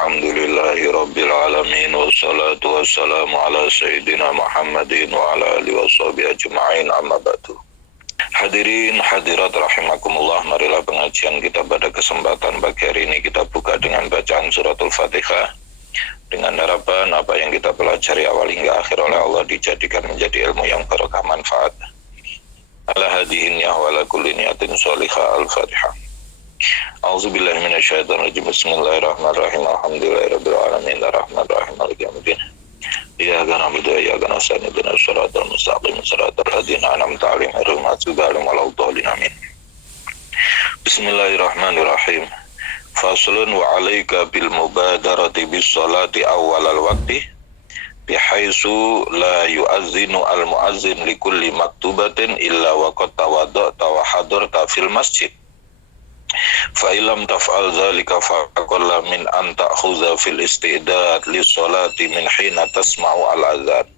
Alhamdulillahi Rabbil Alamin. Wassalatu wassalamu ala Sayyidina Muhammadin wa ala alihi wa sahbihi ajma'in, amma ba'du. Hadirin hadirat rahimakumullah, marilah pengajian kita pada kesempatan pagi hari ini kita buka dengan bacaan suratul Fatihah, dengan harapan apa yang kita pelajari awal hingga akhir oleh Allah dijadikan menjadi ilmu yang barokah manfaat. Ala hadihin ya wa ala kulli niyatin sholihah. Al-Fatihah. A'udzubillahi minasyaitonirrajim. Bismillahirrahmanirrahim. Alhamdulillahirabbil alamin. Arrahmanirrahim. Maliki yaumiddin. Iyyaka na'budu wa iyyaka nasta'in. Ihdinas siratal mustaqim. Siratal ladzina an'amta 'alaihim ghairil maghdubi 'alaihim waladdallin. Amin. Bismillahirrahmanirrahim. Faslun wa 'alaika bil mubadarati bis sholati awwalal waqti bihaitsu la yu'azzinu al mu'azzin li kulli maktubatin illa wa qad tawadda'ta wa hadarta fil masjid. Fa illam taf'al dzalika faqalla min an ta'khudha fil istidad lis sholati min hina tasma'u al adzan.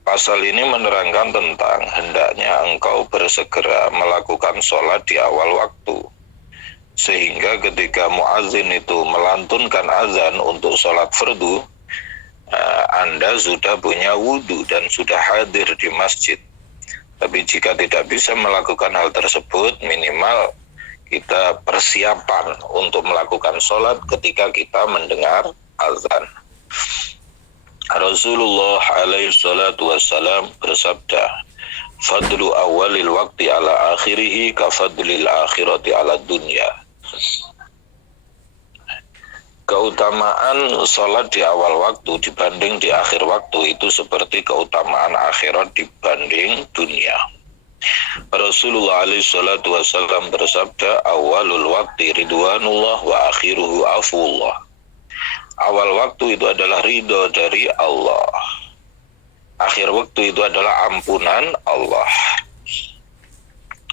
Pasal ini menerangkan tentang hendaknya engkau bersegera melakukan sholat di awal waktu, sehingga ketika muazzin itu melantunkan azan untuk sholat fardu, Anda sudah punya wudu dan sudah hadir di masjid. Tapi jika tidak bisa melakukan hal tersebut, minimal kita persiapan untuk melakukan sholat ketika kita mendengar azan. Rasulullah alaihi salatu wassalam bersabda, fadlu awalil waqti ala akhirihi ka fadlil akhirati ala dunya. Keutamaan sholat di awal waktu dibanding di akhir waktu itu seperti keutamaan akhirat dibanding dunia. Rasulullah alaihi salatu wassalam bersabda, awalul waqti ridwanullah wa akhiruhu afullah. Awal waktu itu adalah ridho dari Allah, akhir waktu itu adalah ampunan Allah.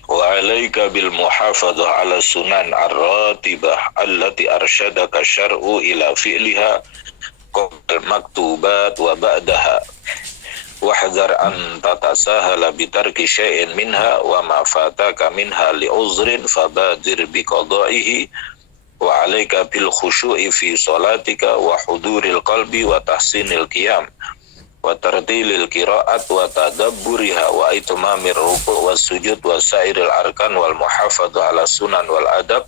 Wa alaika bil muhafadzah ala sunan ar-ratibah allati arsyadaka syar'u ila fi'liha qabla maktubat wa ba'daha. Wahdhar an tatasahala bitarki syai'in minha wa ma fataka minha li'uzrin fabadir biqada'ihi wa 'alaika bil khushu'i fi sholatika wa huduril qalbi wa tahsinil qiyam wa tartilil qira'at wa tadabburiha wa itmamir ruku' was sujud wa sairil arkan wal muhafadzah 'ala sunan wal adab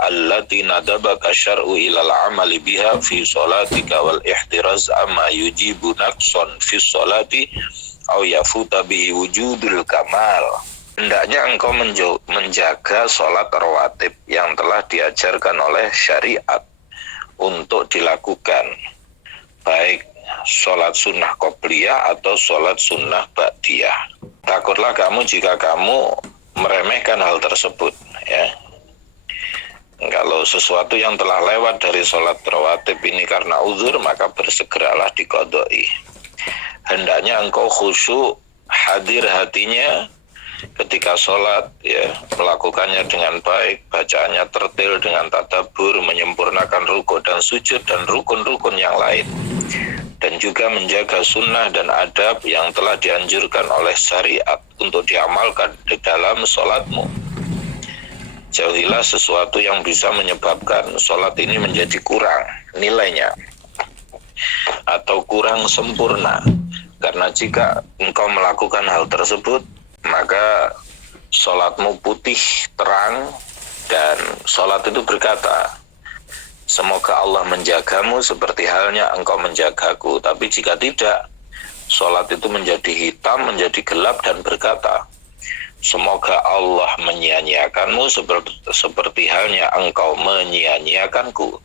allati nadabaka syar'u ilal amali biha fi sholatika wal ihtiraz amma yujibu naqson fi sholati au yafuta bihi wujudul kamal. Hendaknya engkau menjaga sholat rawatib yang telah diajarkan oleh syariat untuk dilakukan, baik sholat sunnah qobliyah atau sholat sunnah ba'diyah. Takutlah kamu jika kamu meremehkan hal tersebut, ya. Kalau sesuatu yang telah lewat dari sholat rawatib ini karena uzur, maka bersegeralah diqadai. Hendaknya engkau khusyuk, hadir hatinya ketika sholat, ya, melakukannya dengan baik, bacaannya tertil dengan tadabbur, menyempurnakan rukuk dan sujud dan rukun-rukun yang lain, dan juga menjaga sunnah dan adab yang telah dianjurkan oleh syariat untuk diamalkan di dalam sholatmu. Jauhilah sesuatu yang bisa menyebabkan sholat ini menjadi kurang nilainya atau kurang sempurna. Karena jika engkau melakukan hal tersebut, maka sholatmu putih, terang, dan sholat itu berkata, semoga Allah menjagamu seperti halnya engkau menjagaku. Tapi jika tidak, sholat itu menjadi hitam, menjadi gelap, dan berkata, semoga Allah menyia-nyiakanmu seperti halnya engkau menyia-nyiakanku.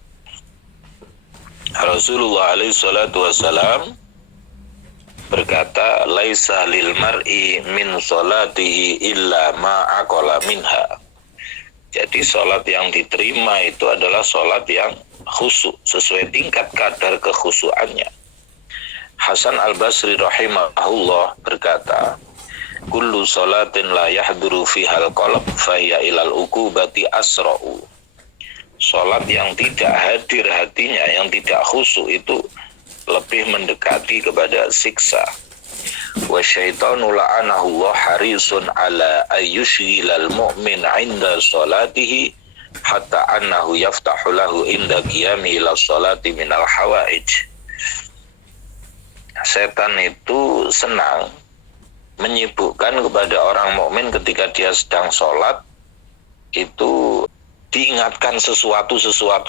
Rasulullah alaihi salatu wassalam berkata, laisa lil mar'i min sholatihi illa ma aqala minha. Jadi sholat yang diterima itu adalah sholat yang khusyuk, sesuai tingkat kadar kekhusyuannya. Hasan al-Basri rahimahullah berkata, kullu sholatin la yahduru fihal qalb fahiya ilal uqubati asra'u. Sholat yang tidak hadir hatinya, yang tidak khusyuk itu lebih mendekati kepada siksa. Wa syaitanu la'anahu Allah harisun ala ayyushghilal mu'min 'inda sholatihi hatta annahu yaftahu lahu inda qiyami ila sholati minal hawaij. Setan itu senang menyibukkan kepada orang mukmin ketika dia sedang sholat, itu diingatkan sesuatu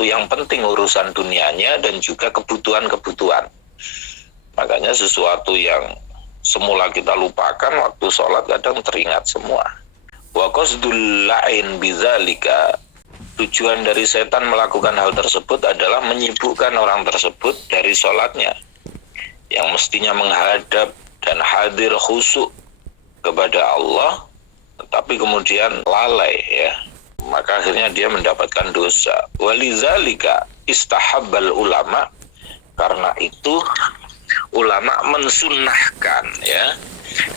yang penting urusan dunianya dan juga kebutuhan-kebutuhan. Makanya sesuatu yang semula kita lupakan waktu sholat kadang teringat semua. Wa qasdul la'in bidzalika, tujuan dari setan melakukan hal tersebut adalah menyibukkan orang tersebut dari sholatnya yang mestinya menghadap dan hadir khusyuk kepada Allah, tetapi kemudian lalai ya, maka akhirnya dia mendapatkan dosa. Walizalika istahabbal ulama, karena itu ulama mensunnahkan ya,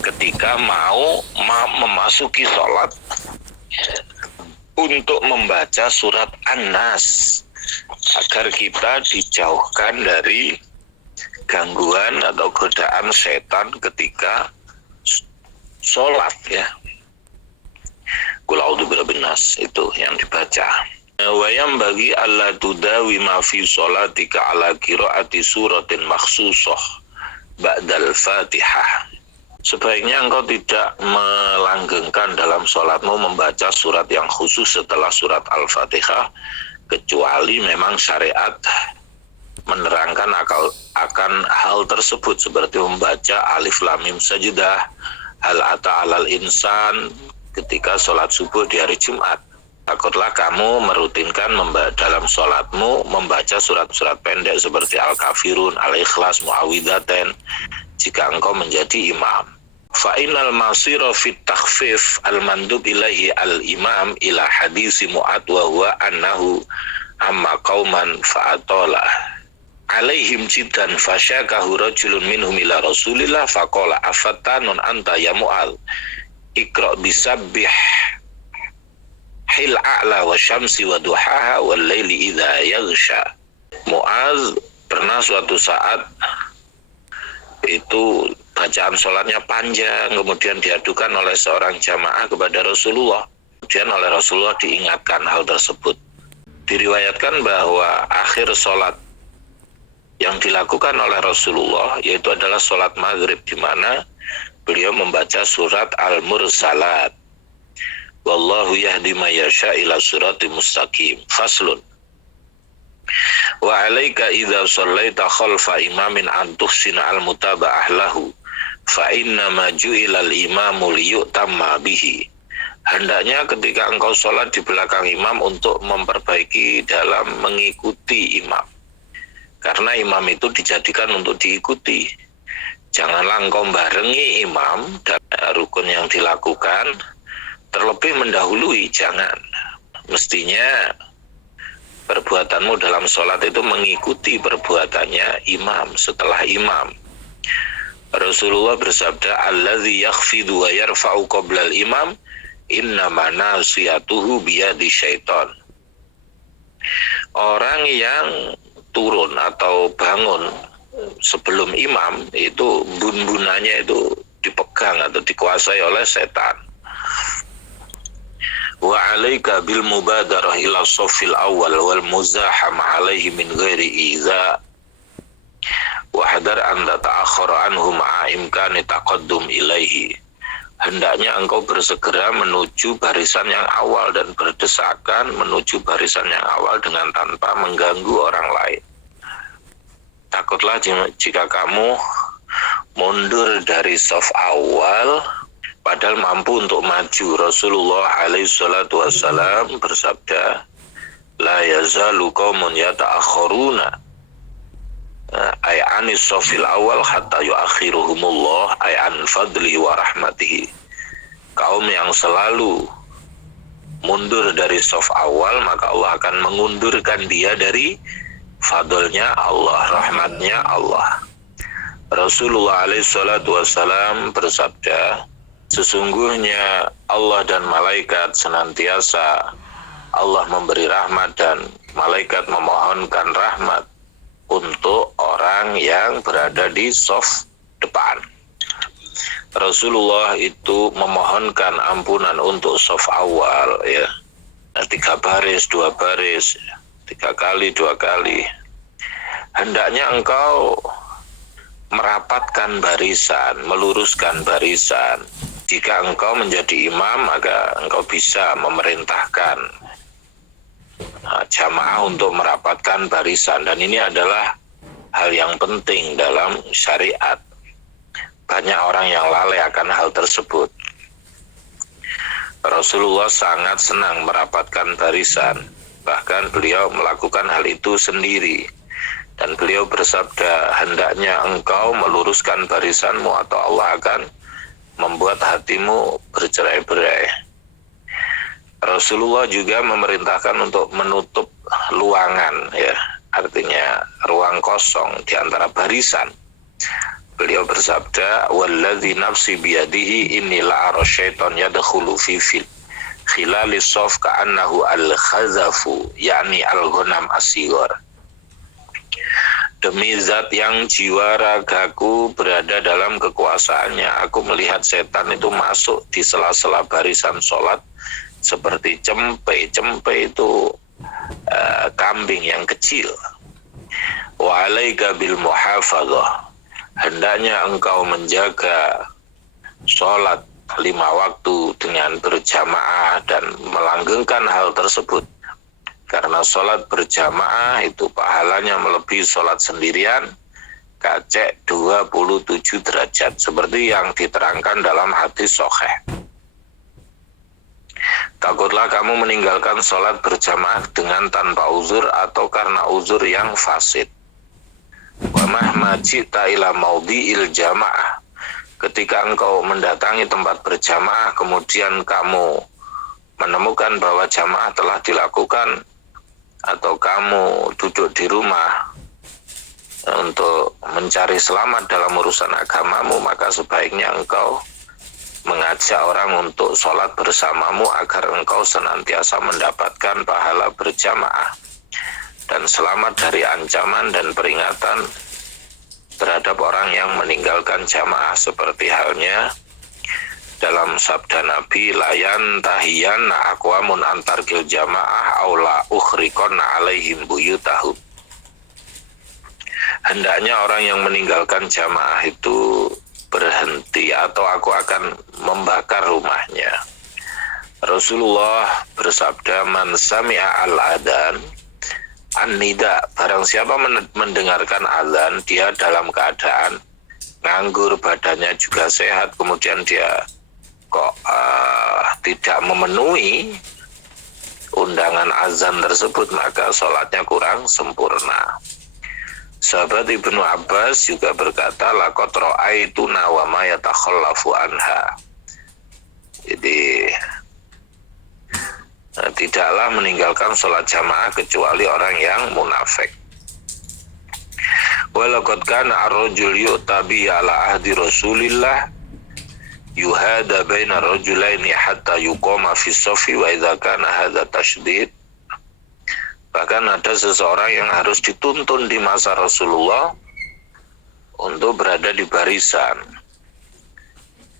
ketika mau memasuki sholat untuk membaca surat An-Nas agar kita dijauhkan dari gangguan atau godaan setan ketika sholat ya. Qul a'udzu birabbin nas, itu yang dibaca. Wayam bagi alla tudawi ma fi sholatika ala qiraati suratin makhsusah ba'dal Fatihah. Sebaiknya engkau tidak melanggengkan dalam sholatmu membaca surat yang khusus setelah surat Al-Fatihah, kecuali memang syariat menerangkan akan hal tersebut, seperti membaca Alif Lam Mim Sajdah, Hal Ata 'alal Insan ketika sholat subuh di hari Jumat. Takutlah kamu merutinkan dalam sholatmu membaca surat-surat pendek seperti Al-Kafirun, Al-Ikhlas, Muawwidzatain jika engkau menjadi imam. Fa'inal masira fit takhfif al-mandub ilaihi al-imam ila hadisi Mu'ad wa huwa annahu amma qauman fa'atola alaihim jiddan fasyakahu rajulun minhum ila Rasulillah faqala afattanun anta ya Mu'ad ikra bisabbih hil a'la wa syamsi wa duhaha wal laili idza yaghsha. Mu'az pernah suatu saat itu bacaan sholatnya panjang, kemudian diadukan oleh seorang jamaah kepada Rasulullah. Kemudian oleh Rasulullah diingatkan hal tersebut. Diriwayatkan bahwa akhir sholat yang dilakukan oleh Rasulullah yaitu adalah sholat maghrib, di mana beliau membaca surat Al-Mursalat. Wallahu yahdi may yasha ila siratim mustaqim. Faslun. Wa 'alaika idza shallaita khalfa imamin an tuhsina al-mutaba'ah lahu fa inna ma ju'ila al-imamu liyutamma bihi. Hendaknya ketika engkau sholat di belakang imam untuk memperbaiki dalam mengikuti imam, karena imam itu dijadikan untuk diikuti. Janganlah engkau barengi imam dan rukun yang dilakukan terlebih mendahului, jangan. Mestinya perbuatanmu dalam sholat itu mengikuti perbuatannya imam setelah imam. Rasulullah bersabda, alladzi yakhfidu wa yarfa'u qabla al-imam innama nasiyatuhu biyadi syaitan. Orang yang turun atau bangun sebelum imam itu bun-bunannya itu dipegang atau dikuasai oleh setan. Wa 'alaika bil mubadarah ila shaffil awal wal muzahama 'alaihi min ghairi iza wa hadar an tata'akhkhara anhum imkani taqaddum ilaihi. Hendaknya engkau bersegera menuju barisan yang awal dan berdesakan menuju barisan yang awal dengan tanpa mengganggu orang lain. Takutlah jika kamu mundur dari saf awal padahal mampu untuk maju. Rasulullah alaihi salatu wassalam bersabda, la yazalu qaumun yata'akhiruna ay anis safil awal hatta yuakhiruhumullah ay an fadlihi wa rahmatihi. Kaum yang selalu mundur dari saf awal, maka Allah akan mengundurkan dia dari fadlnya Allah, rahmatnya Allah. Rasulullah alaihi salatu wassalam bersabda, sesungguhnya Allah dan malaikat senantiasa Allah memberi rahmat dan malaikat memohonkan rahmat untuk orang yang berada di shaf depan. Rasulullah itu memohonkan ampunan untuk shaf awal ya. 3 baris, 2 baris, 3 kali, 2 kali. Hendaknya engkau merapatkan barisan, meluruskan barisan. Jika engkau menjadi imam, maka engkau bisa memerintahkan jamaah untuk merapatkan barisan. Dan ini adalah hal yang penting dalam syariat. Banyak orang yang lalai akan hal tersebut. Rasulullah sangat senang merapatkan barisan. Bahkan beliau melakukan hal itu sendiri. Dan beliau bersabda, hendaknya engkau meluruskan barisanmu atau Allah akan membuat hatimu bercerai-berai. Rasulullah juga memerintahkan untuk menutup luangan, ya, artinya ruang kosong di antara barisan. Beliau bersabda, "Walladzi nafsi biyadihi inni la'ara syaitan yadkhulu fi khilalis shaf ka'annahu al-khazafu, yakni al-ghanam as-sighar." Demi zat yang jiwa ragaku berada dalam kekuasaannya, aku melihat setan itu masuk di sela-sela barisan sholat seperti cempe. Cempe itu kambing yang kecil. Wa alaika bil muhafadzah. Hendaknya engkau menjaga sholat 5 waktu dengan berjamaah dan melanggengkan hal tersebut. Karena sholat berjamaah itu pahalanya melebihi sholat sendirian, kacek 27 derajat, seperti yang diterangkan dalam hadis sahih. Takutlah kamu meninggalkan sholat berjamaah dengan tanpa uzur atau karena uzur yang fasid. Wa mahma jita ila maudhi'il jamaah. Ketika engkau mendatangi tempat berjamaah, kemudian kamu menemukan bahwa jamaah telah dilakukan, atau kamu duduk di rumah untuk mencari selamat dalam urusan agamamu, maka sebaiknya engkau mengajak orang untuk sholat bersamamu agar engkau senantiasa mendapatkan pahala berjamaah dan selamat dari ancaman dan peringatan terhadap orang yang meninggalkan jamaah, seperti halnya dalam sabda Nabi, layan tahiyanna aqwamun antarkil jamaah aula ukhrikonna alaihim buyutahum. Hendaknya orang yang meninggalkan jamaah itu berhenti atau aku akan membakar rumahnya. Rasulullah bersabda, man sami'a al-adhan an-nida, barang siapa mendengarkan azan, dia dalam keadaan nganggur, badannya juga sehat, kemudian dia kok tidak memenuhi undangan azan tersebut, maka sholatnya kurang sempurna. Sahabat Ibnu Abbas juga berkata, laqad ra'aituna wa ma yatakhallafu anha. Jadi tidaklah meninggalkan sholat jamaah kecuali orang yang munafik. Wa laqad kana ar-rajul yu'tabi ala ahdi Rasulillah yuhada baina rajulaini hatta yuqama fi shafi wa idza kana hadza tasydid. Bahkan ada seseorang yang harus dituntun di masa Rasulullah untuk berada di barisan.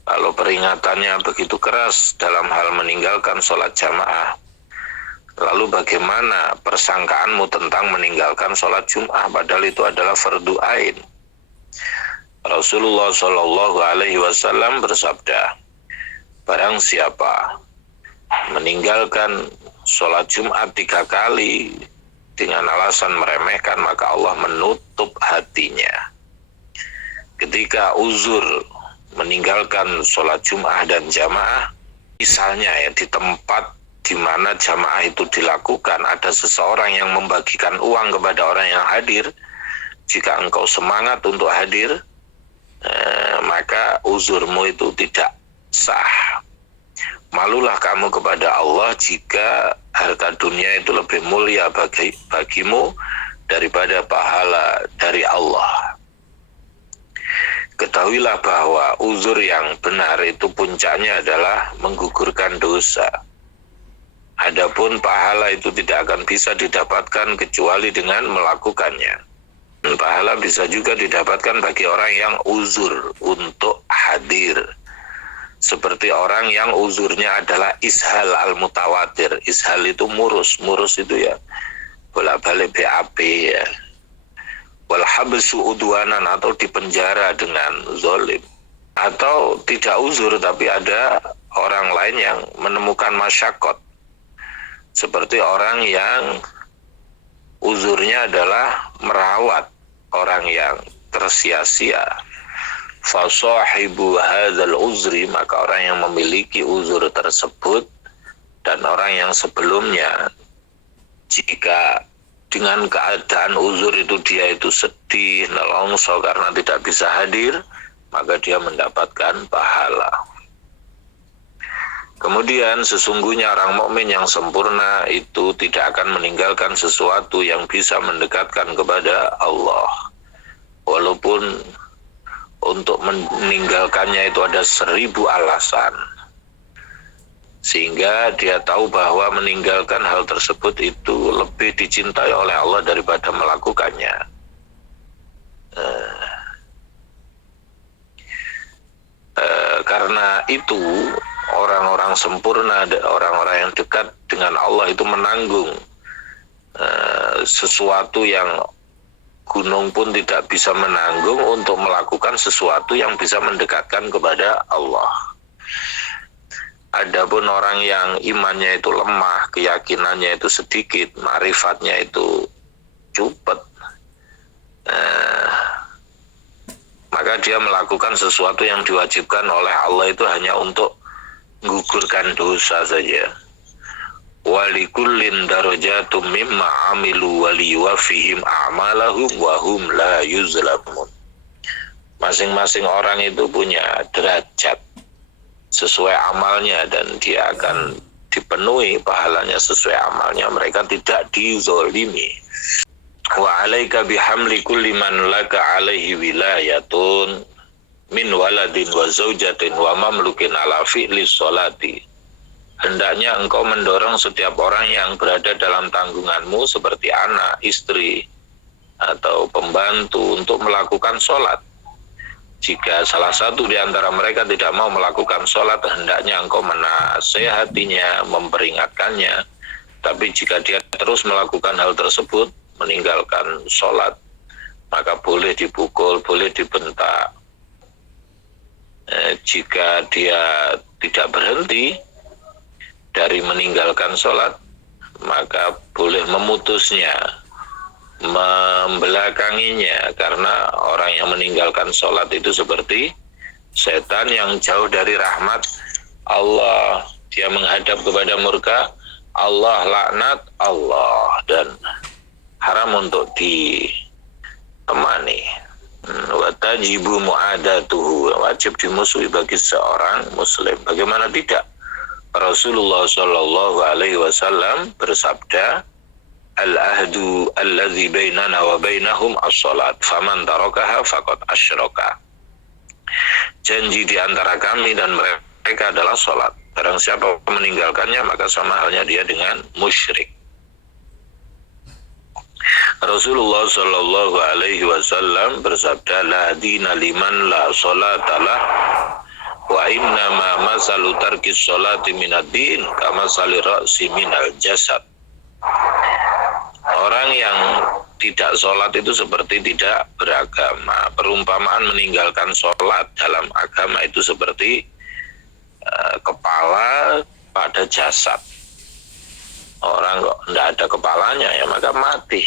Kalau peringatannya begitu keras dalam hal meninggalkan sholat jamaah, lalu bagaimana persangkaanmu tentang meninggalkan sholat Jum'ah, padahal itu adalah fardu ain. Rasulullah Shallallahu Alaihi Wasallam bersabda, barang siapa meninggalkan sholat Jumat 3 kali dengan alasan meremehkan, maka Allah menutup hatinya. Ketika uzur meninggalkan sholat Jumat dan jamaah, misalnya ya di tempat di mana jamaah itu dilakukan, ada seseorang yang membagikan uang kepada orang yang hadir, jika engkau semangat untuk hadir, maka uzurmu itu tidak sah. Malulah kamu kepada Allah jika harta dunia itu lebih mulia bagimu daripada pahala dari Allah. Ketahuilah bahwa uzur yang benar itu puncaknya adalah menggugurkan dosa. Adapun pahala itu tidak akan bisa didapatkan kecuali dengan melakukannya. Pahala bisa juga didapatkan bagi orang yang uzur untuk hadir. Seperti orang yang uzurnya adalah ishal al-mutawatir. Ishal itu murus itu ya bolak-balik BAB ya. Wal habsu udwanan, atau dipenjara dengan zalim. Atau tidak uzur tapi ada orang lain yang menemukan masyakot. Seperti orang yang uzurnya adalah merawat orang yang tersia-sia. Fasahibu hadzal uzri, maka orang yang memiliki uzur tersebut dan orang yang sebelumnya, jika dengan keadaan uzur itu dia itu sedih, nelongso karena tidak bisa hadir, maka dia mendapatkan pahala. Kemudian sesungguhnya orang mukmin yang sempurna itu tidak akan meninggalkan sesuatu yang bisa mendekatkan kepada Allah. Walaupun untuk meninggalkannya itu ada 1000 alasan. Sehingga dia tahu bahwa meninggalkan hal tersebut itu lebih dicintai oleh Allah daripada melakukannya. Karena itu orang-orang sempurna, orang-orang yang dekat dengan Allah itu menanggung sesuatu yang gunung pun tidak bisa menanggung untuk melakukan sesuatu yang bisa mendekatkan kepada Allah. Adapun orang yang imannya itu lemah, keyakinannya itu sedikit, ma'rifatnya itu cupet, maka dia melakukan sesuatu yang diwajibkan oleh Allah itu hanya untuk menggugurkan dosa saja. Walikullin darajatum mimma amilu waliyuwafihim a'malahum wahum la yuzlamun. Masing-masing orang itu punya derajat sesuai amalnya dan dia akan dipenuhi pahalanya sesuai amalnya. Mereka tidak dizolimi. Wa alaika bihamli kulli man laka alaihi wilayatun min waladin wa zaujatin wa mamlukin ala fi'li sholati. Hendaknya engkau mendorong setiap orang yang berada dalam tanggunganmu seperti anak, istri, atau pembantu untuk melakukan sholat. Jika salah satu di antara mereka tidak mau melakukan sholat, hendaknya engkau menasehatinya, memperingatkannya. Tapi jika dia terus melakukan hal tersebut, meninggalkan sholat, maka boleh dipukul, boleh dibentak. Jika dia tidak berhenti dari meninggalkan sholat, maka boleh memutusnya, membelakanginya, karena orang yang meninggalkan sholat itu seperti setan yang jauh dari rahmat Allah. Dia menghadap kepada murka Allah, laknat Allah, dan haram untuk ditemani. Watajibu mu'adatuhu, wajib dimusuhi bagi seorang muslim. Bagaimana tidak? Rasulullah Shallallahu Alaihi Wasallam bersabda, al-ahdu alladzi bainana wa bainahum as-salat, faman tarakaha faqad asyraka. Janji di antara kami dan mereka adalah salat. Barang siapa meninggalkannya maka sama halnya dia dengan musyrik. Rasulullah Shallallahu Alaihi Wasallam bersabda, la dina liman la salatalah. Wa inna ma masalu tarkis sholati minad din kama sali ra'si minal jasad. Orang yang tidak sholat itu seperti tidak beragama. Perumpamaan meninggalkan sholat dalam agama itu seperti kepala pada jasad. Orang kok tidak ada kepalanya ya maka mati.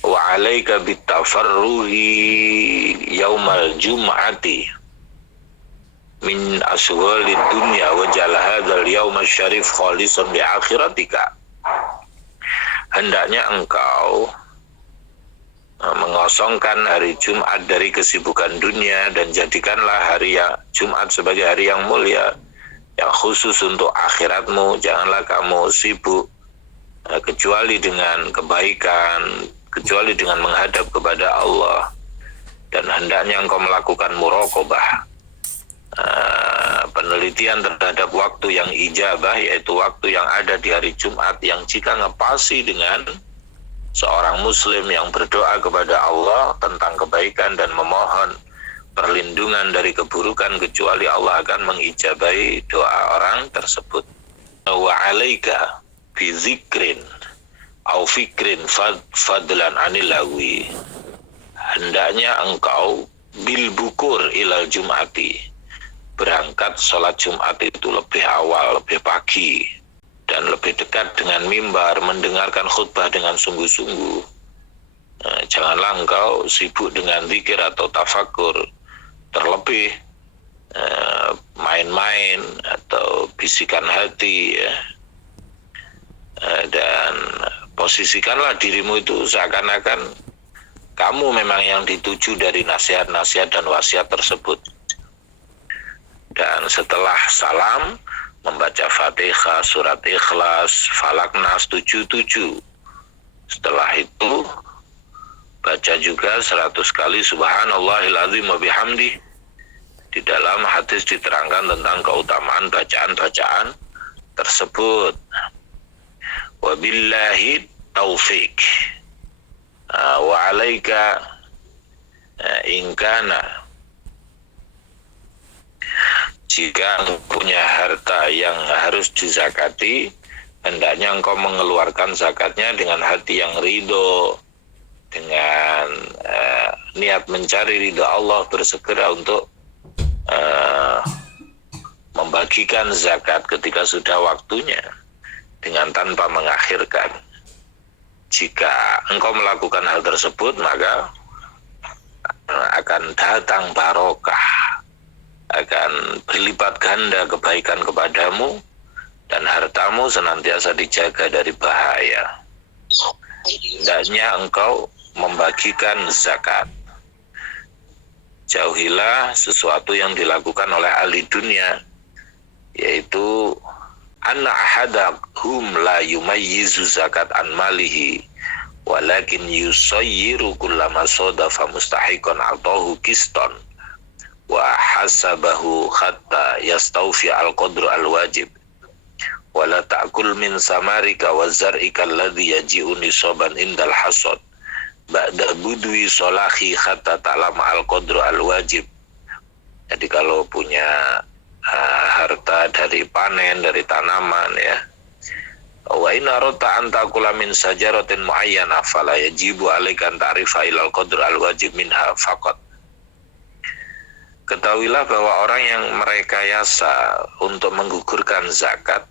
Wa alaika bitafarruhi yaumal jum'ati min asghalid dunya wa jal hadzal yaum syarif khalisan li akhiratika. Hendaknya engkau mengosongkan hari Jumat dari kesibukan dunia dan jadikanlah hari Jumat sebagai hari yang mulia yang khusus untuk akhiratmu. Janganlah kamu sibuk kecuali dengan kebaikan, kecuali dengan menghadap kepada Allah, dan hendaknya engkau melakukan muraqabah, penelitian terhadap waktu yang ijabah, yaitu waktu yang ada di hari Jumat yang jika ngepasi dengan seorang muslim yang berdoa kepada Allah tentang kebaikan dan memohon perlindungan dari keburukan kecuali Allah akan mengijabahi doa orang tersebut. Wa 'alaika bi dzikrin au fikrin fadlan 'anil lagwi. Hendaknya engkau bil bukur ilal jum'ati, berangkat sholat Jumat itu lebih awal, lebih pagi, dan lebih dekat dengan mimbar, mendengarkan khutbah dengan sungguh-sungguh. Janganlah engkau sibuk dengan zikir atau tafakur, terlebih main-main atau bisikan hati, ya. Dan posisikanlah dirimu itu seakan-akan kamu memang yang dituju dari nasihat-nasihat dan wasiat tersebut. Dan setelah salam, membaca Fatihah, surat Ikhlas, Falak Nas 77. Setelah itu, baca juga 100 kali Subhanallahil Azim wa bihamdih. Di dalam hadis diterangkan tentang keutamaan bacaan-bacaan tersebut. Wabillahi taufik. Wa alaika ingkana, jika punya harta yang harus dizakati, hendaknya engkau mengeluarkan zakatnya dengan hati yang ridho, dengan niat mencari ridho Allah, bersegera untuk membagikan zakat ketika sudah waktunya, dengan tanpa mengakhirkan. Jika engkau melakukan hal tersebut, maka akan datang barokah, akan berlipat ganda kebaikan kepadamu, dan hartamu senantiasa dijaga dari bahaya. Hendaknya engkau membagikan zakat. Jauhilah sesuatu yang dilakukan oleh ahli dunia, yaitu anna ahadahum la yumayyizu zakat an malihi walakin yusayyiru kullama sodafa mustahiqan atahu kiston wa hasabahu khatta yastawfi al-qadru al-wajib wala ta'kul min samarika wa zar'ika alladhi yaji'u nisaban indal hasad ba'da budwi solahi khatta ta'lama al-qadru al-wajib. Jadi kalau punya harta dari panen, dari tanaman, ya, wa in arata an taqula min sajaratin muayyana fala yajibu alaika an ta'rifa ilal qadr al wajib minha faqat. Ketahuilah bahwa orang yang merekayasa untuk menggugurkan zakat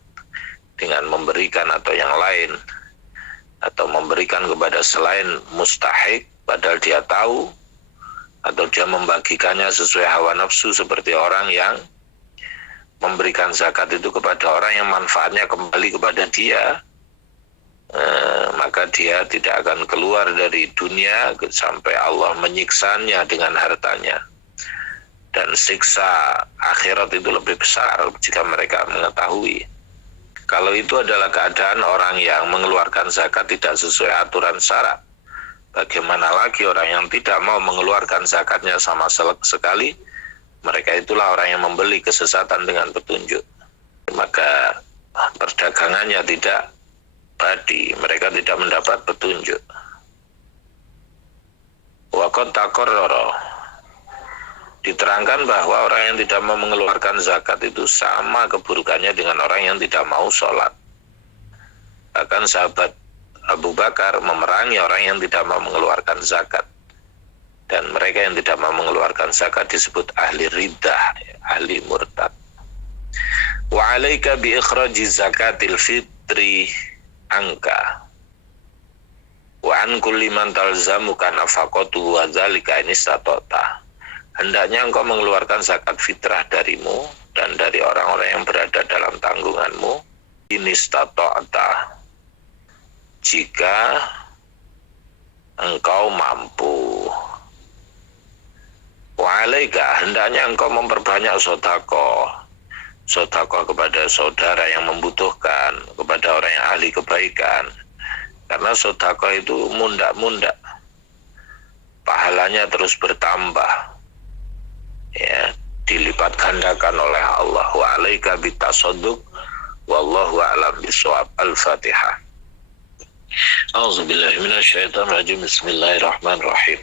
dengan memberikan atau yang lain, atau memberikan kepada selain mustahik padahal dia tahu, atau dia membagikannya sesuai hawa nafsu seperti orang yang memberikan zakat itu kepada orang yang manfaatnya kembali kepada dia, maka dia tidak akan keluar dari dunia sampai Allah menyiksanya dengan hartanya. Dan siksa akhirat itu lebih besar jika mereka mengetahui. Kalau itu adalah keadaan orang yang mengeluarkan zakat tidak sesuai aturan syarak, bagaimana lagi orang yang tidak mau mengeluarkan zakatnya sama sekali? Mereka itulah orang yang membeli kesesatan dengan petunjuk. Maka perdagangannya tidak badi, mereka tidak mendapat petunjuk. Wa qad taqarrara, diterangkan bahwa orang yang tidak mau mengeluarkan zakat itu sama keburukannya dengan orang yang tidak mau sholat. Bahkan sahabat Abu Bakar memerangi orang yang tidak mau mengeluarkan zakat. Dan mereka yang tidak mau mengeluarkan zakat disebut ahli riddah, ahli murtad. Wa 'alaika bi ikhraji zakatil fitri angka wa an kulli man talzamuka nafaqatu wa dzalika in istata'ta. Hendaknya engkau mengeluarkan zakat fitrah darimu dan dari orang-orang yang berada dalam tanggunganmu in istata'ta, jika engkau mampu. Wa 'alaika, hendaknya engkau memperbanyak sedekah kepada saudara yang membutuhkan, kepada orang yang ahli kebaikan. Karena sedekah itu munda-munda, pahalanya terus bertambah, ya, dilipat gandakan oleh Allah. Wa 'alaika bitasadduq wallahu a'lam bishawab. Al-Fatihah. A'udzubillahi minasyaitonir rajim. Bismillahirrahmanirrahim.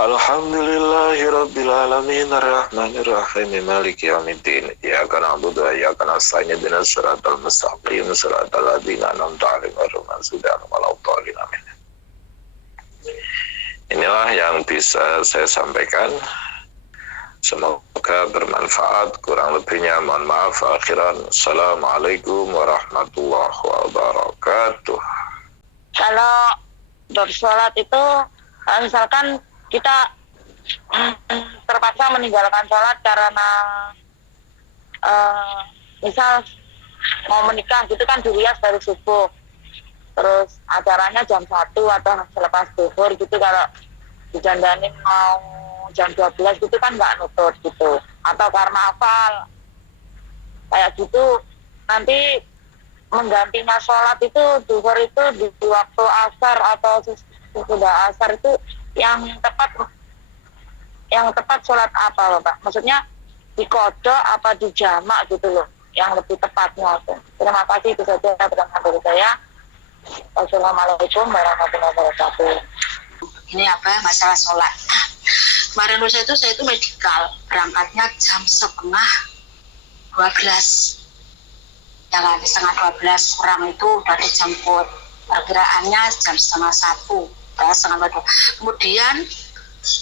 Alhamdulillahirabbil alamin arrahmanir rahim maliki yaumiddin iyyaka na'budu wa iyyaka nasta'in ihdinas siratal mustaqim siratal ladzina an'amta 'alaihim ghairil maghdubi 'alaihim waladdallin amin. Inilah yang bisa saya sampaikan. Semoga bermanfaat. Kurang lebihnya mohon maaf. Akhiran. Assalamualaikum warahmatullahi wabarakatuh. Kalau bersolat itu, misalkan kita terpaksa meninggalkan sholat karena misal mau menikah gitu kan dirias dari subuh, terus acaranya jam 1 atau selepas zuhur gitu, kalau dijandanin mau jam 12 gitu kan nggak nutut gitu, atau karena hafal kayak gitu, nanti menggantinya sholat itu zuhur itu di waktu asar atau sudah asar itu yang tepat sholat apa Bapak? Maksudnya di kodok apa di jamak gitu loh, yang lebih tepatnya itu. Terima kasih, itu saja pertanyaan dari saya. Wassalamualaikum warahmatullahi wabarakatuh. Ini masalah sholat. Kemarin lusa itu saya itu medikal, berangkatnya jam 11:30. Ya kan, 11:30 kurang itu udah dijemput. Perkiraannya jam 12:30. Kemudian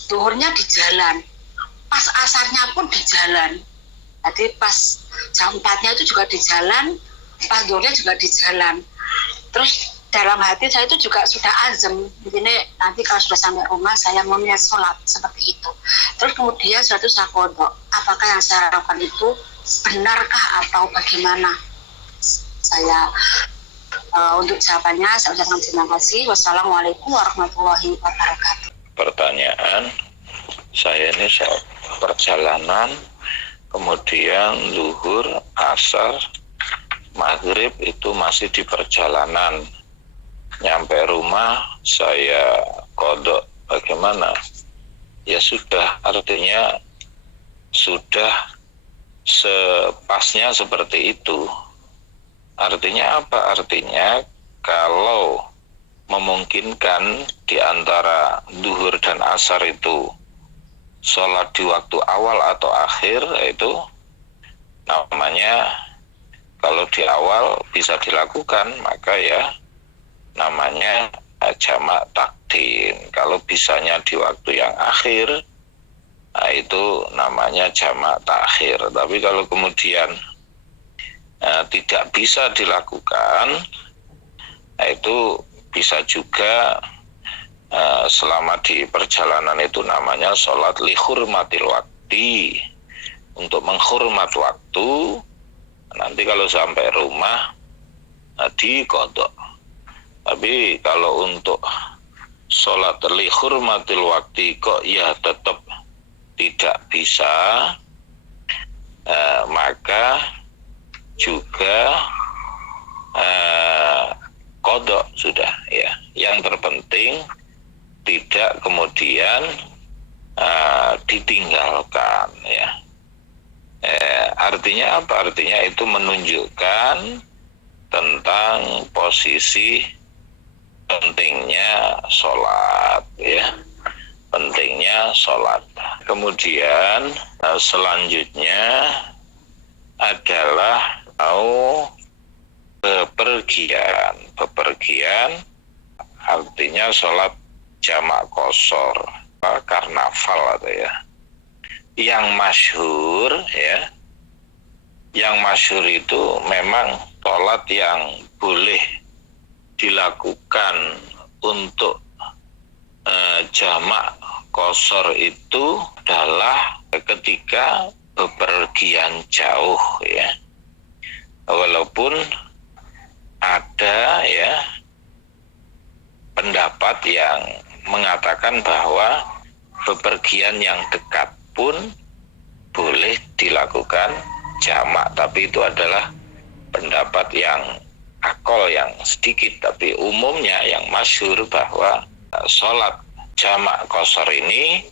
duhurnya di jalan, pas asarnya pun di jalan. Jadi pas jam 4-nya itu juga di jalan, pas duhurnya juga di jalan. Terus dalam hati saya itu juga sudah azam, begini nanti kalau sudah sampai rumah saya mau niat sholat seperti itu. Terus kemudian suatu saya kodok, apakah yang saya lakukan itu benarkah atau bagaimana? Saya untuk jawabannya saya ucapkan terima kasih. Wassalamualaikum warahmatullahi wabarakatuh. Pertanyaan, saya ini perjalanan, kemudian zuhur, asar, maghrib itu masih di perjalanan. Nyampe rumah saya kodok, bagaimana? Ya sudah, artinya sudah sepasnya seperti itu. Artinya apa? Artinya kalau memungkinkan di antara zuhur dan asar itu sholat di waktu awal atau akhir, itu namanya kalau di awal bisa dilakukan, maka ya namanya jamak takdim. Kalau bisanya di waktu yang akhir, nah itu namanya jamak takhir. Tapi kalau kemudian tidak bisa dilakukan, nah itu bisa juga selama di perjalanan itu namanya sholat lihurmatil wakti, untuk menghormat waktu. Nanti kalau sampai rumah dikodok. Tapi kalau untuk sholat lihurmatil wakti kok ya tetap tidak bisa, maka juga kodok sudah ya. Yang terpenting tidak kemudian ditinggalkan ya. Artinya apa? Artinya itu menunjukkan tentang posisi pentingnya sholat ya, pentingnya sholat. Kemudian selanjutnya adalah bepergian artinya sholat jamak qashar, karnaval atau ya. Yang masyhur ya, yang masyhur itu memang sholat yang boleh dilakukan untuk jamak qashar itu adalah ketika bepergian jauh ya. Walaupun ada ya pendapat yang mengatakan bahwa bepergian yang dekat pun boleh dilakukan jamak, tapi itu adalah pendapat yang akol, yang sedikit. Tapi umumnya yang masyhur bahwa sholat jamak qashar ini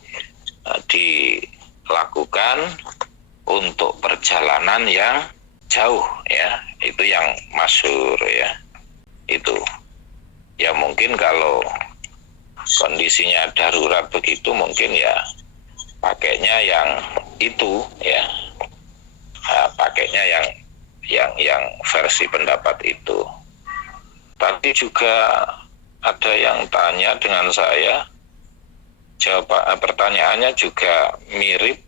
dilakukan untuk perjalanan yang jauh ya, itu yang masyhur ya. Itu ya, mungkin kalau kondisinya darurat begitu, mungkin ya pakainya yang itu ya, pakainya yang versi pendapat itu. Tadi juga ada yang tanya dengan saya, pertanyaannya juga mirip.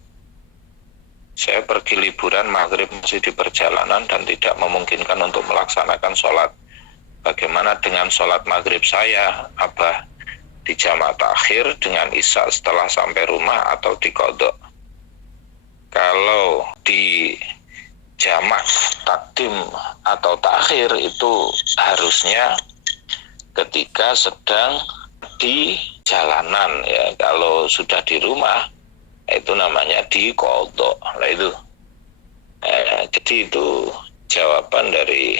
Saya pergi liburan, maghrib masih di perjalanan dan tidak memungkinkan untuk melaksanakan sholat. Bagaimana dengan sholat maghrib saya? Apa di jamak takhir dengan isya setelah sampai rumah atau di qadha? Kalau di jamak takdim atau takhir itu harusnya ketika sedang di jalanan ya. Kalau sudah di rumah itu namanya di qadha. Nah itu. Jadi itu jawaban dari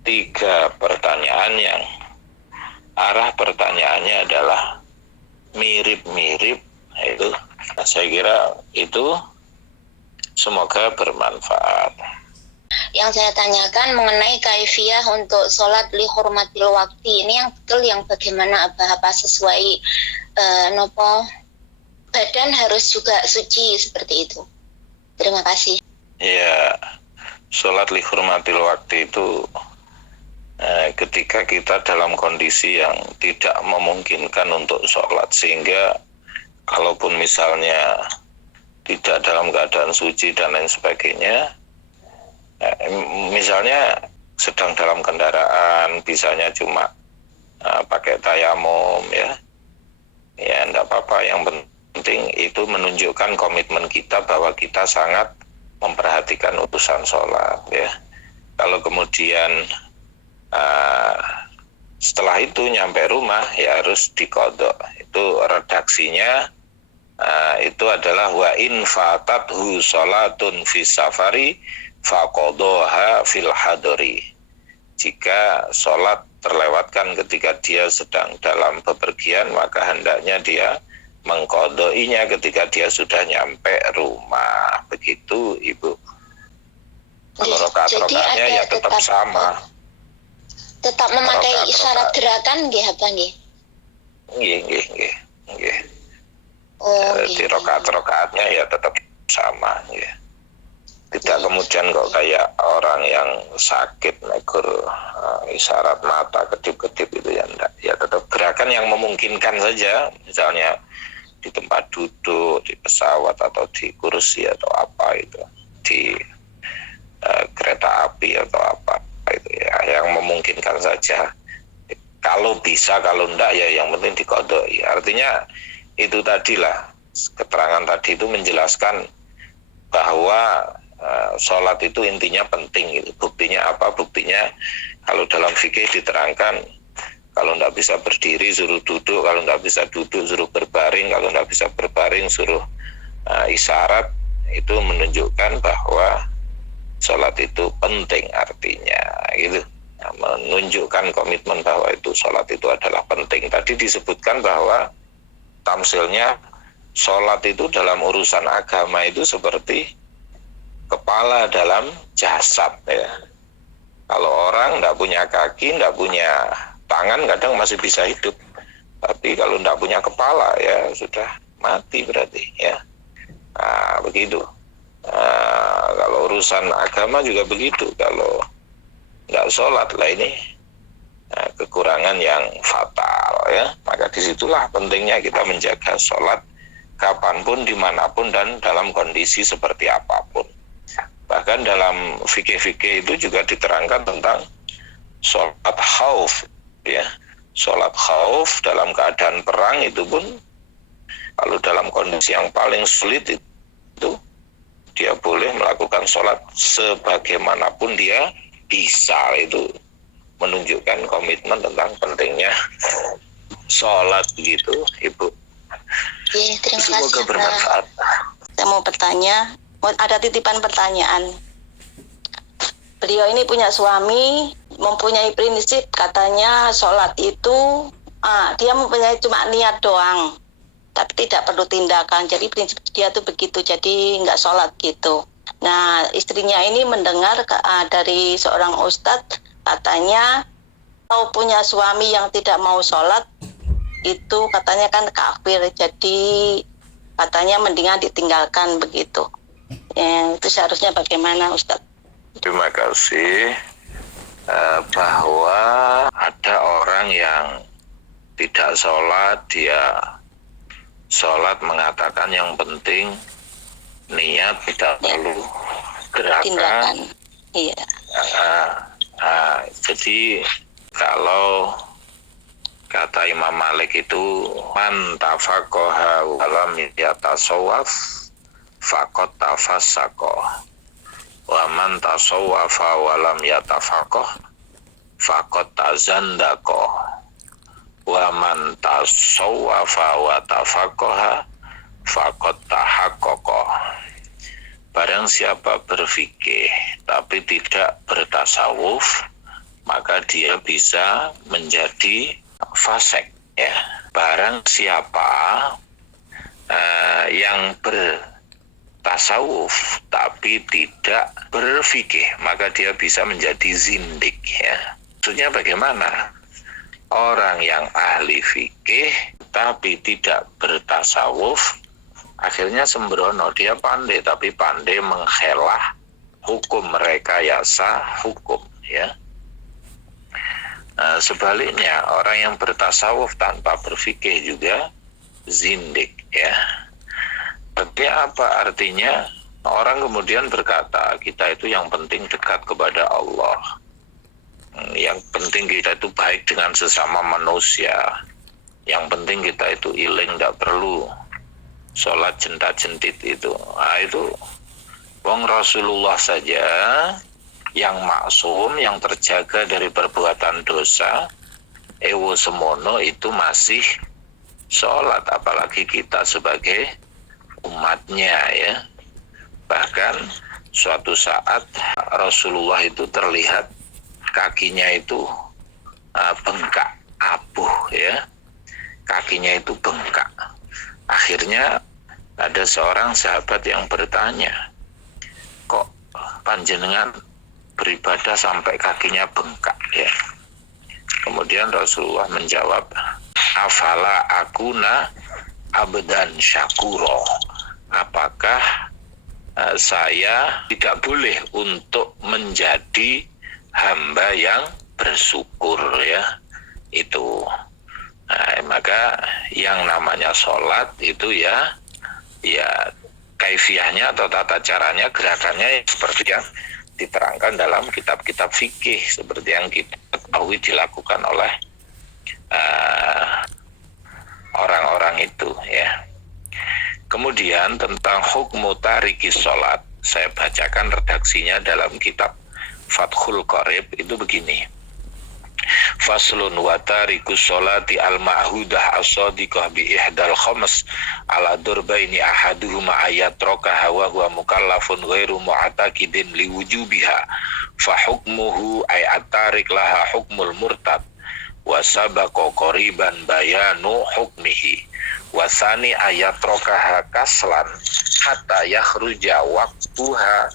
3 pertanyaan yang arah pertanyaannya adalah mirip-mirip. Itu saya kira itu semoga bermanfaat. Yang saya tanyakan mengenai kaifiyah untuk sholat li hurmatil wakti, ini yang betul yang bagaimana apa sesuai nopo badan harus juga suci seperti itu. Terima kasih. Ya, sholat li hurmatil wakti itu ketika kita dalam kondisi yang tidak memungkinkan untuk sholat, sehingga kalaupun misalnya tidak dalam keadaan suci dan lain sebagainya, misalnya sedang dalam kendaraan, bisanya cuma pakai tayamum ya enggak apa-apa. Yang penting itu menunjukkan komitmen kita bahwa kita sangat memperhatikan urusan sholat ya. Kalau kemudian setelah itu nyampe rumah ya harus diqadha. Itu redaksinya itu adalah wa in fatathu sholatun fis safari faqadhaha fil hadari. Jika sholat terlewatkan ketika dia sedang dalam bepergian, maka hendaknya dia mengqadainya ketika dia sudah nyampe rumah. Begitu Ibu. Kalau rakaat-rakaatnya ya tetap sama. Tetap memakai isyarat gerakan nggih apa nggih? Nggih. Oh, di rakaat-rakaatnya ya tetap sama ya. Tidak kemudian kok kayak orang yang sakit negur isyarat mata kedip-kedip itu ya enggak. Ya tetap gerakan yang memungkinkan saja, misalnya di tempat duduk, di pesawat atau di kursi atau apa itu, di kereta api atau apa itu ya, yang memungkinkan saja. Kalau bisa, kalau enggak ya yang penting diqadha. Ya, artinya itu tadilah keterangan tadi itu menjelaskan bahwa sholat itu intinya penting gitu. Buktinya apa? Buktinya kalau dalam fikih diterangkan, kalau tidak bisa berdiri suruh duduk, kalau tidak bisa duduk suruh berbaring, kalau tidak bisa berbaring suruh isyarat. Itu menunjukkan bahwa sholat itu penting artinya gitu. Menunjukkan komitmen bahwa itu sholat itu adalah penting. Tadi disebutkan bahwa tamsilnya sholat itu dalam urusan agama itu seperti kepala dalam jasad ya. Kalau orang tidak punya kaki, tidak punya tangan, kadang masih bisa hidup. Tapi kalau tidak punya kepala ya sudah mati berarti ya. Nah, begitu. Kalau urusan agama juga begitu. Kalau nggak sholat lah ini kekurangan yang fatal ya. Maka disitulah pentingnya kita menjaga sholat kapanpun, dimanapun, dan dalam kondisi seperti apapun. Bahkan dalam fikih-fikih itu juga diterangkan tentang sholat khauf ya. Sholat khauf dalam keadaan perang itu pun kalau dalam kondisi yang paling sulit itu dia boleh melakukan sholat sebagaimanapun dia bisa. Itu menunjukkan komitmen tentang pentingnya sholat gitu Ibu. Terima kasih. Semoga bermanfaat. Saya mau bertanya, ada titipan pertanyaan. Beliau ini punya suami, mempunyai prinsip katanya sholat itu dia mempunyai cuma niat doang, tapi tidak perlu tindakan. Jadi prinsip dia tuh begitu, jadi nggak sholat gitu. Nah, istrinya ini mendengar dari seorang ustadz, katanya kalau punya suami yang tidak mau sholat, itu katanya kan kafir, jadi katanya mendingan ditinggalkan begitu. Itu seharusnya bagaimana Ustadz? Terima kasih. Bahwa ada orang yang tidak sholat, dia sholat mengatakan yang penting niat, tidak perlu gerakan. Tindakan. Iya. Jadi kalau kata Imam Malik itu man tafaqaha walam yatasawwaf faqad tafassaqa wa man tasawwafa walam yatafaqah faqad tazandaqa wa man tasawwafa wa tafaqaha faqad tahaqqaqa. Barang siapa berfikih tapi tidak bertasawuf, maka dia bisa menjadi fasik, ya. Barang siapa yang bertasawuf tapi tidak berfikih, maka dia bisa menjadi zindik, ya. Maksudnya bagaimana? Orang yang ahli fikih tapi tidak bertasawuf, akhirnya sembrono, dia pandai tapi pandai menghelah hukum, rekayasa hukum, ya. Sebaliknya orang yang bertasawuf tanpa berfikih juga zindik, ya. Artinya apa? Artinya orang kemudian berkata kita itu yang penting dekat kepada Allah, yang penting kita itu baik dengan sesama manusia, yang penting kita itu iling, tidak perlu sholat jentat-jentit itu. Itu wong Rasulullah saja yang maksum, yang terjaga dari perbuatan dosa, ewo semono itu masih sholat, apalagi kita sebagai umatnya, ya. Bahkan suatu saat Rasulullah itu terlihat kakinya itu bengkak, abuh, ya. Kakinya itu bengkak. Akhirnya ada seorang sahabat yang bertanya, kok panjenengan beribadah sampai kakinya bengkak, ya. Kemudian Rasulullah menjawab, afala akuna abdan syakuro, apakah saya tidak boleh untuk menjadi hamba yang bersyukur, ya. Itu maka yang namanya sholat itu ya kaifiahnya atau tata caranya, gerakannya seperti yang diterangkan dalam kitab-kitab fikih, seperti yang kita ketahui dilakukan oleh orang-orang itu, ya. Kemudian tentang hukmu tariki sholat, saya bacakan redaksinya dalam kitab Fathul Qorib, itu begini. Faslun wa tariku sholati al-ma'hudah as-sadiqah bi ihdal khams ala durbaini ahaduhuma ayat rokaha wa huwa mukallafun ghairu mu'atakidin liwujubiha fa hukmuhu ayat tarik laha hukmul murtad wa sabaqa qoriban bayanu hukmihi wa sani ayat rokaha kaslan hatta yakhruja waqtuha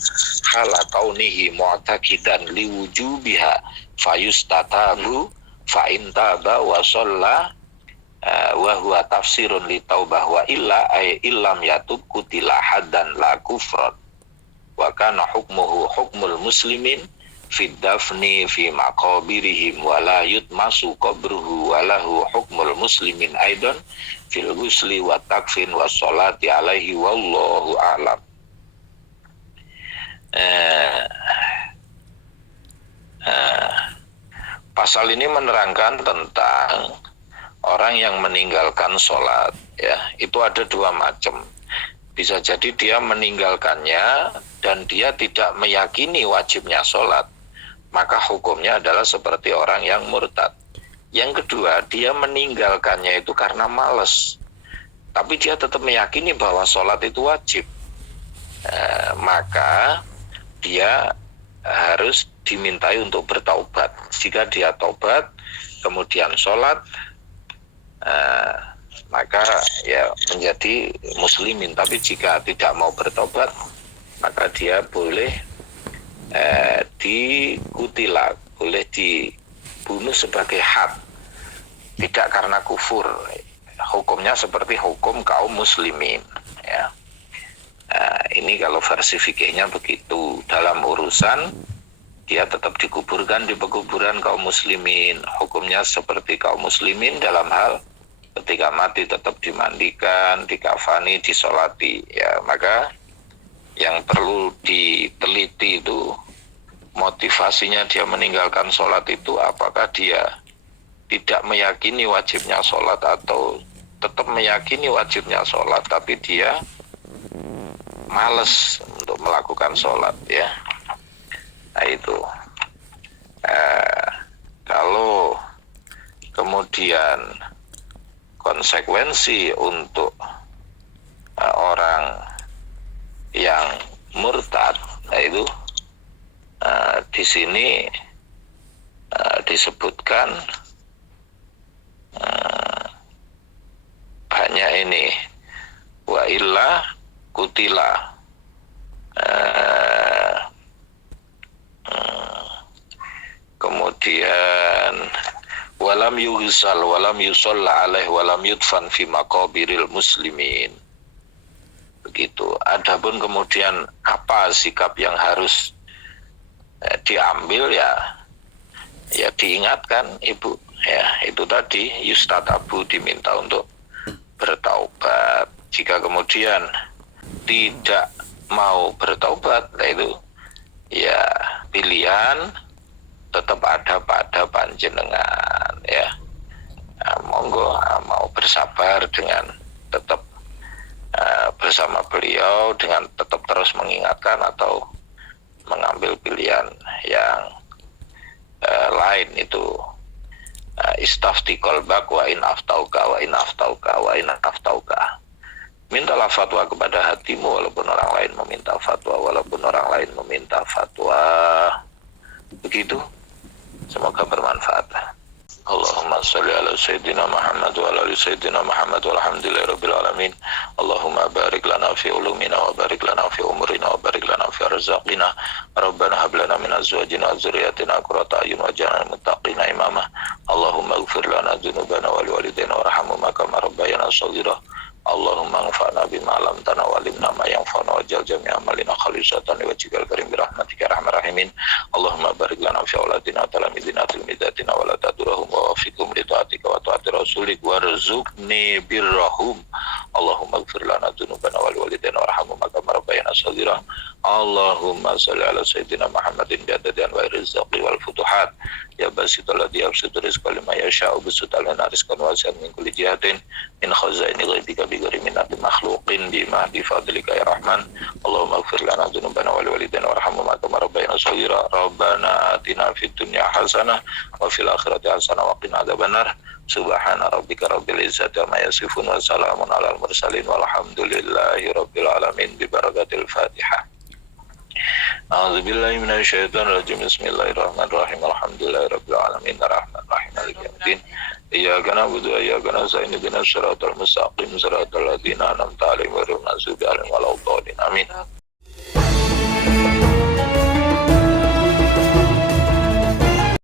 hala kaunihi mu'takidan liwujubiha fayustatabu fa intaba wa shalla wa huwa tafsirun li taubah wa illa ay illam yatub kutila haddan la kufran wa kana hukmuhu hukmul muslimin fi dafni fi maqabirihim wa la yutmasu qabruhu wa lahu hukmul muslimin aidan fil ghusli wa takfin wa sholati alaihi wallahu a'lam. Pasal ini menerangkan tentang orang yang meninggalkan sholat, ya. Itu ada dua macam. Bisa jadi dia meninggalkannya dan dia tidak meyakini wajibnya sholat, maka hukumnya adalah seperti orang yang murtad. Yang kedua, dia meninggalkannya itu karena malas, tapi dia tetap meyakini bahwa sholat itu wajib, maka dia harus dimintai untuk bertaubat. Jika dia taubat kemudian sholat, maka ya menjadi muslimin. Tapi jika tidak mau bertobat, maka dia boleh dikutila, boleh dibunuh sebagai had. tidak karena kufur. Hukumnya seperti hukum kaum muslimin, ya. Nah, ini kalau versi fikihnya begitu. Dalam urusan dia tetap dikuburkan di pekuburan kaum muslimin, hukumnya seperti kaum muslimin dalam hal ketika mati tetap dimandikan, dikafani, disolati, ya. Maka yang perlu diteliti itu motivasinya dia meninggalkan sholat itu, apakah dia tidak meyakini wajibnya sholat atau tetap meyakini wajibnya sholat tapi dia males untuk melakukan sholat, ya. Nah itu kalau kemudian konsekuensi untuk orang yang murtad, nah itu di sini disebutkan banyak ini, wa illa kutila, kemudian walam yuhsal walam yusalla alaih walam yudfan fi maqabiril muslimin. Begitu. Adapun kemudian apa sikap yang harus diambil, ya diingatkan Ibu, ya itu tadi yustatabu, diminta untuk bertaubat. Jika kemudian tidak mau bertaubat, nah itu ya pilihan tetap ada pada panjenengan, ya. Nah, monggo mau bersabar dengan tetap bersama beliau dengan tetap terus mengingatkan atau mengambil pilihan yang lain itu istafti qalbak wa in aftauka wa in aftauka wa in aftauka. Mintalah fatwa kepada hatimu walaupun orang lain meminta fatwa, walaupun orang lain meminta fatwa. Begitu. Semoga bermanfaat. Allahumma salli ala Sayyidina Muhammad wa ala ali Sayyidina Muhammad walhamdulillahi rabbil alamin. Allahumma barik lana fi ulumina wa barik lana fi umurina wa barik lana fi arzaqina. Rabbana hab lana min azwajina wa dzurriyyatina qurrata a'yun waj'alna lil muttaqina imama. Allahumma ighfir lana dzunubana wa liwalidayna warhamhuma kama rabbayana shaghira. Allahumma anfa'na bima 'allamtana wa 'allimna ma yanfa'una waj'al jami'a amalina khalisatan liwajhikal karim bi rahmatika ya arhamar rahimin. Allahumma barik lana fi auladina talamidina tilmidatina wa la tadurhum wa wafiqhum li ta'atika wa ta'ati rasulik warzuqni birrahum. Allahumma ighfir lana dzunubana wa liwalidayna warhamhuma kama rabbayana shaghira. Allahumma shalli ala sayyidina Muhammadin bi adadi anwa'ir rizqi wal futuhat ya basitul ladzi yabsutu rizqa liman yasha'u bisutal lana rizqan wasi'an min kulli jihatin min khazaini ghaibika bi ghairi minati makhluqin bima bi fadlika ya rahman. Allahumma ighfir lana dzunubana wa liwalidayna warhamhuma kama rabbayana shaghira. Rabbana atina fid dunya hasanah wa fil akhirati hasanah wa qina adzabannar. Subhana rabbika rabbil izzati amma yasifun wa salamun alal mursalin walhamdulillahi rabbil alamin bi barakatil Fatihah. A'udzubillahi minasyaitonir rajim. Bismillahirrahmanirrahim. Alhamdulillahi rabbil alamin arrahmanir rahim maliki yaumiddin. Iyyaka na'budu wa iyyaka nasta'in ihdinas siratal mustaqim siratal ladzina an'amta 'alaihim ghairil maghdubi 'alaihim waladdallin. Amin.